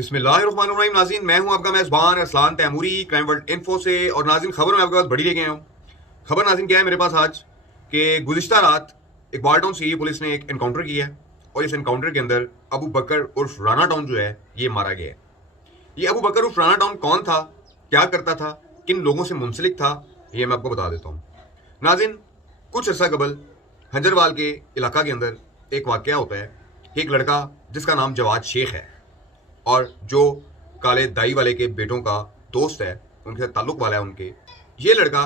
बिस्मिल्लाहिर्रहमानिर्रहीम। नाज़रीन, मैं हूं आपका मेज़बान Arsalan Taimuri crime world info से। और नाज़रीन, खबर मैं आपके पास बड़ी लेके आया हूँ। खबर नाज़रीन क्या है मेरे पास आज कि गुज़िश्ता रात इकबाल टाउन सी पुलिस ने एक एनकाउंटर किया है और इस एनकाउंटर के अंदर अबू बकर उर्फ राना टाउन जो है ये मारा गया है। ये अबू बकर उर्फ राना टाउन कौन था, क्या करता था, किन लोगों से मुंसलिक था, ये मैं आपको बता देता हूँ। नाज़रीन, कुछ अर्सा कबल हंजरवाल के इलाका के अंदर एक वाक़या होता है कि एक लड़का जिसका नाम जवाद शेख है और जो काले दाई वाले के बेटों का दोस्त है, उनके साथ ताल्लुक वाला है उनके, ये लड़का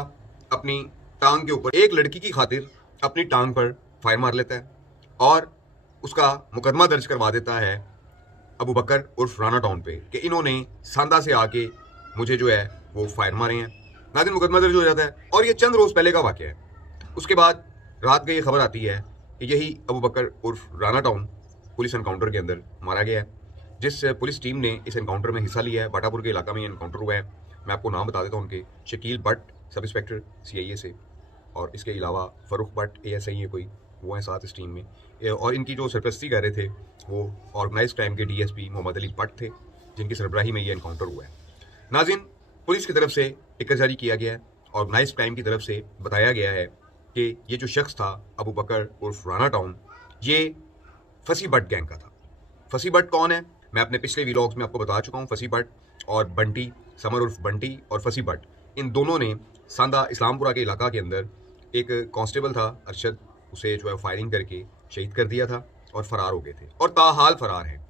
अपनी टांग के ऊपर एक लड़की की खातिर अपनी टांग पर फायर मार लेता है और उसका मुकदमा दर्ज करवा देता है अबू बकर उर्फ राना टाउन पे कि इन्होंने सांदा से आके मुझे जो है वो फायर मारे हैं। नाज़रीन, मुकदमा दर्ज हो जाता है और ये चंद रोज़ पहले का वाक़या है। उसके बाद रात को ये खबर आती है कि यही अबू बकर उर्फ राना टाउन पुलिस एनकाउंटर के अंदर मारा गया है। जिस पुलिस टीम ने इस एनकाउंटर में हिस्सा लिया है, बाटापुर के इलाका में ये एनकाउंटर हुआ है। मैं आपको नाम बता देता हूँ उनके। Shakeel Bhatt, sub inspector CIA से, और इसके अलावा फ़रूख भट्ट ASI है कोई, वो हैं साथ इस टीम में। और इनकी जो सरपरस्ती कर रहे थे वो ऑर्गेनाइज क्राइम के DSP मोहम्मद अली भट्ट थे, जिनकी सरबराही में ये एनकाउंटर हुआ है। नाज़रीन, पुलिस की तरफ से टिकर जारी किया गया है। ऑर्गेनाइज क्राइम की तरफ से बताया गया है कि ये जो शख्स था अबू बकर उर्फ राना टाउन, ये फसी भट्ट गैंग का था। फसी भट्ट कौन है, मैं अपने पिछले वीलॉग्स में आपको बता चुका हूँ। फसी भट्ट और बंटी, समर उर्फ बंटी और फसी भट्ट, इन दोनों ने सांदा इस्लामपुरा के इलाका के अंदर एक कांस्टेबल था अरशद, उसे जो है फायरिंग करके शहीद कर दिया था और फरार हो गए थे और ताहाल फरार हैं।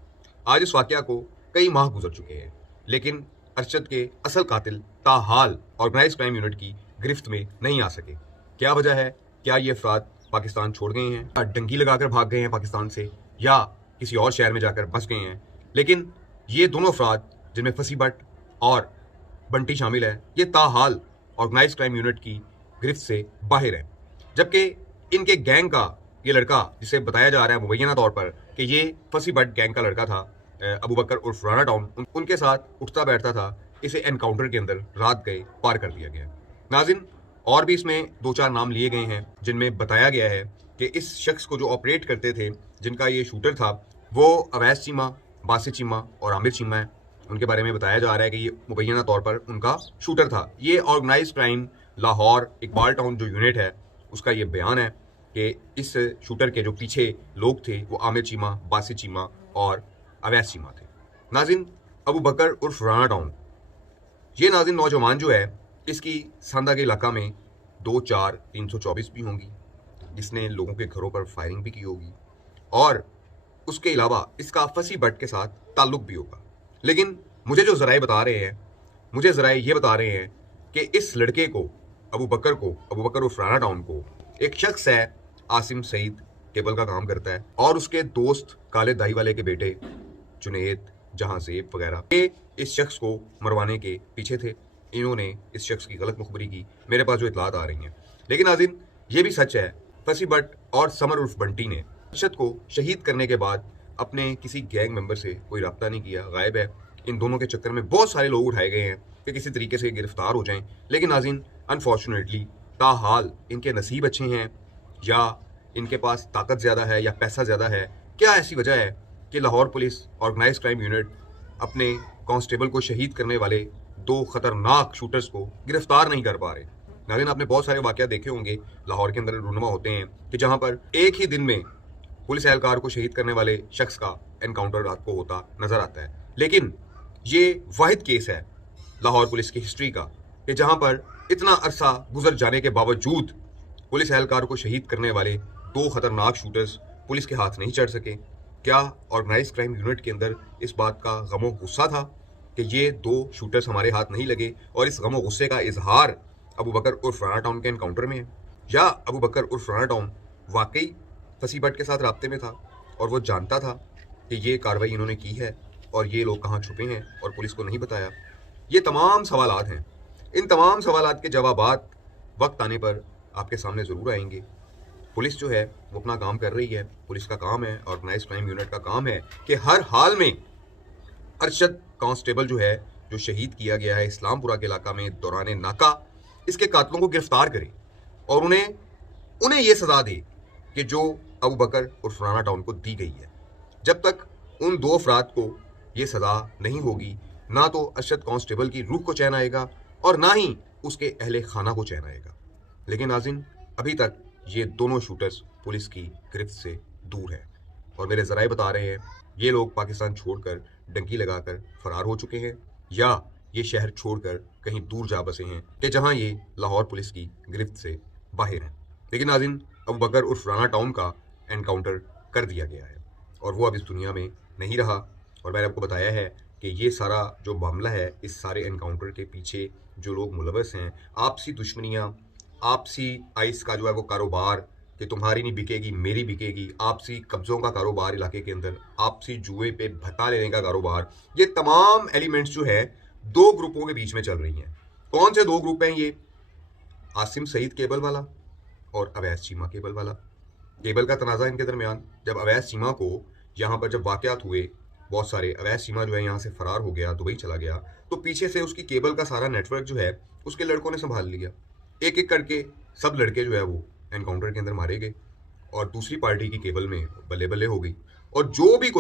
आज इस वाक़या को कई माह गुजर चुके हैं, लेकिन अरशद के असल कातिल ताहाल ऑर्गेनाइज क्राइम यूनिट की गिरफ्त में नहीं आ सके। क्या वजह है? क्या ये अफराद पाकिस्तान छोड़ गए हैं, डंकी लगाकर भाग गए हैं पाकिस्तान से, या किसी और शहर में जाकर बस गए हैं? लेकिन ये दोनों अफराद, जिनमें फसी भट्ट और बंटी शामिल है, ये ताहाल ऑर्गेनाइज क्राइम यूनिट की गिरफ्त से बाहर है। जबकि इनके गैंग का ये लड़का, जिसे बताया जा रहा है मुबैना तौर पर कि ये फसी भट्ट गैंग का लड़का था, अबू बकर उर्फ राना टाउन, उनके साथ उठता बैठता था, इसे एनकाउंटर के अंदर रात गए पार कर दिया गया। नाज़रीन, और भी इसमें 2-4 नाम लिए गए हैं जिनमें बताया गया है कि इस शख्स को जो ऑपरेट करते थे, जिनका ये शूटर था, वो अवैस चीमा, बासित चीमा और आमिर चीमा है। उनके बारे में बताया जा रहा है कि ये मुबैना तौर पर उनका शूटर था। ये organise crime Lahore Iqbal town जो यूनिट है, उसका ये बयान है कि इस शूटर के जो पीछे लोग थे वो आमिर चीमा, बासित चीमा और अवैस चीमा थे। नाज़रीन, अबू बकर उर्फ राना टाउन, ये नाज़रीन नौजवान जो है, इसकी सांदा के इलाका में 2-4-324 भी होंगी, जिसने लोगों के घरों पर फायरिंग भी की होगी, और उसके अलावा इसका फसी भट्ट के साथ ताल्लुक भी होगा। लेकिन मुझे जो ज़राए बता रहे हैं, मुझे ज़राए ये बता रहे हैं कि इस लड़के को, अबू बकर उर्फ राना टाउन को, एक शख्स है आसिम सईद, केबल का काम करता है, और उसके दोस्त काले दाई वाले के बेटे जुनेद, जहांजेब वगैरह, ये इस शख्स को मरवाने के पीछे थे। इन्होंने इस शख्स की गलत मुखबरी की, मेरे पास जो इतलात आ रही हैं। लेकिन नाज़रीन, ये भी सच है, फसी भट्ट और समर उर्फ बंटी ने अरशद को शहीद करने के बाद अपने किसी गैंग मेंबर से कोई रब्ता नहीं किया, गायब है। इन दोनों के चक्कर में बहुत सारे लोग उठाए गए हैं कि किसी तरीके से गिरफ्तार हो जाएं। लेकिन नाज़रीन, अनफॉर्चुनेटली ताहाल इनके नसीब अच्छे हैं, या इनके पास ताकत ज़्यादा है, या पैसा ज़्यादा है। क्या ऐसी वजह है कि Lahore police organise crime unit अपने कांस्टेबल को शहीद करने वाले 2 खतरनाक शूटर्स को गिरफ्तार नहीं कर पा रहे? नाज़रीन, आपने बहुत सारे वाक़या देखे होंगे लाहौर के अंदर रूनुमा होते हैं कि जहां पर एक ही दिन में पुलिस एहलकार को शहीद करने वाले शख्स का एनकाउंटर रात को होता नजर आता है। लेकिन ये वाहिद केस है लाहौर पुलिस की हिस्ट्री का कि जहां पर इतना अरसा गुजर जाने के बावजूद पुलिस एहलकार को शहीद करने वाले 2 खतरनाक शूटर्स पुलिस के हाथ नहीं चढ़ सके। क्या ऑर्गेनाइज क्राइम यूनिट के अंदर इस बात का गमो गुस्सा था कि ये 2 शूटर्स हमारे हाथ नहीं लगे, और इस गमो गुस्से का इजहार अबू बकर उर्फ राना टाउन के एनकाउंटर में है? या अबू बकर उर्फ राना टाउन वाकई फसी भट्ट के साथ राब्ते में था और वो जानता था कि ये कार्रवाई इन्होंने की है और ये लोग कहाँ छुपे हैं और पुलिस को नहीं बताया? ये तमाम सवालात हैं। इन तमाम सवालात के जवाबात वक्त आने पर आपके सामने ज़रूर आएंगे। पुलिस जो है वो अपना काम कर रही है। पुलिस का काम है, ऑर्गेनाइज क्राइम यूनिट का काम है कि हर हाल में अरशद कांस्टेबल जो है, जो शहीद किया गया है इस्लामपुरा के इलाका में दौरान नाका, इसके कातिलों को गिरफ्तार करे और उन्हें ये सजा दे कि जो अबू बकर उर्फ राना टाउन को दी गई है। जब तक उन 2 अफराद को ये सज़ा नहीं होगी, ना तो अरशद कांस्टेबल की रूह को चैन आएगा और ना ही उसके अहले खाना को चैन आएगा। लेकिन नाज़रीन, अभी तक ये दोनों शूटर्स पुलिस की गिरफ्त से दूर है और मेरे ज़राए बता रहे हैं ये लोग पाकिस्तान छोड़कर डंकी लगाकर फरार हो चुके हैं या ये शहर छोड़कर कहीं दूर जा बसे हैं कि जहां ये लाहौर पुलिस की गिरफ्त से बाहर हैं। लेकिन नाज़रीन, अबू बकर उर्फ राना टाउन का एनकाउंटर कर दिया गया है और वो अब इस दुनिया में नहीं रहा। और मैंने आपको बताया है कि ये सारा जो मामला है, इस सारे एनकाउंटर के पीछे जो लोग मुलवस हैं, आपसी दुश्मनियाँ, आपसी आइस का जो है वो कारोबार कि तुम्हारी नहीं बिकेगी मेरी बिकेगी, आपसी कब्ज़ों का कारोबार इलाके के अंदर, आपसी जुए पे भत्ता लेने का कारोबार, ये तमाम एलिमेंट्स जो है दो ग्रुपों के बीच में चल रही हैं। कौन से दो ग्रुप हैं ये? आसिम सईद केबल वाला और अवैस चीमा केबल वाला। केबल का तनाज़ा इनके दरमियान, जब अवैस चीमा को यहाँ पर जब वाक़यात हुए, बहुत सारे अवैस चीमा जो है यहाँ से फ़रार हो गया, दुबई चला गया, तो पीछे से उसकी केबल का सारा नेटवर्क जो है उसके लड़कों ने संभाल लिया। एक एक करके सब लड़के जो है वो एनकाउंटर के अंदर मारे गए और दूसरी पार्टी की केबल में बल्ले बल्ले हो गई। और जो भी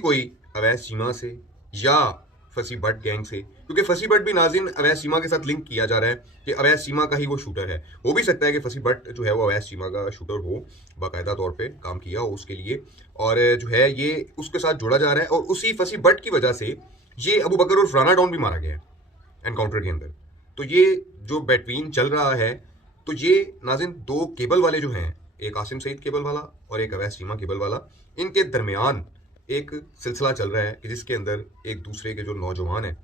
कोई अवैस चीमा से या फसी भट्ट गैंग से, क्योंकि फसी भट्ट भी नाज़रीन अवैस चीमा के साथ लिंक किया जा रहा है कि अवैस चीमा का ही वो शूटर है। हो भी सकता है कि फसी भट्ट जो है वो अवैस चीमा का शूटर हो, बाकायदा तौर पे काम किया हो उसके लिए, और जो है ये उसके साथ जोड़ा जा रहा है और उसी फसी भट्ट की वजह से ये अबू बकर और राना टाउन भी मारा गया है एनकाउंटर के अंदर। तो ये जो बेटवीन चल रहा है, तो ये नाज़रीन दो केबल वाले जो हैं, एक आसिम सईद केबल वाला और एक अवैस चीमा केबल वाला, इनके दरमियान एक सिलसिला चल रहा है कि जिसके अंदर एक दूसरे के जो नौजवान हैं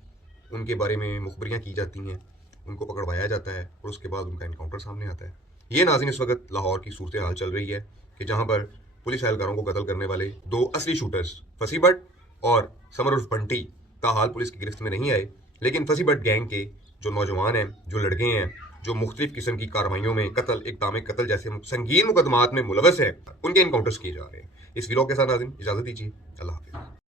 उनके बारे में मुखबरियाँ की जाती हैं, उनको पकड़वाया जाता है और उसके बाद उनका एनकाउंटर सामने आता है। ये नाज़रीन इस वक्त लाहौर की सूरत हाल चल रही है कि जहाँ पर पुलिस एहलकारों को कत्ल करने वाले दो असली शूटर्स फसी भट्ट और समर उर्फ बंटी ताहाल पुलिस की गिरफ्त में नहीं आए, लेकिन फसी भट्ट गैंग के जो नौजवान हैं, जो लड़के हैं, जो मुख्तलिफ किस्म की कार्रवाइयों में कत्ल, इक़दाम कत्ल जैसे संगीन मुकदमात में मुलवस हैं, उनके एनकाउंटर्स किए जा रहे हैं। इस वीडियो के साथ नाज़रीन इजाज़त दीजिए। अल्लाह हाफ़िज़।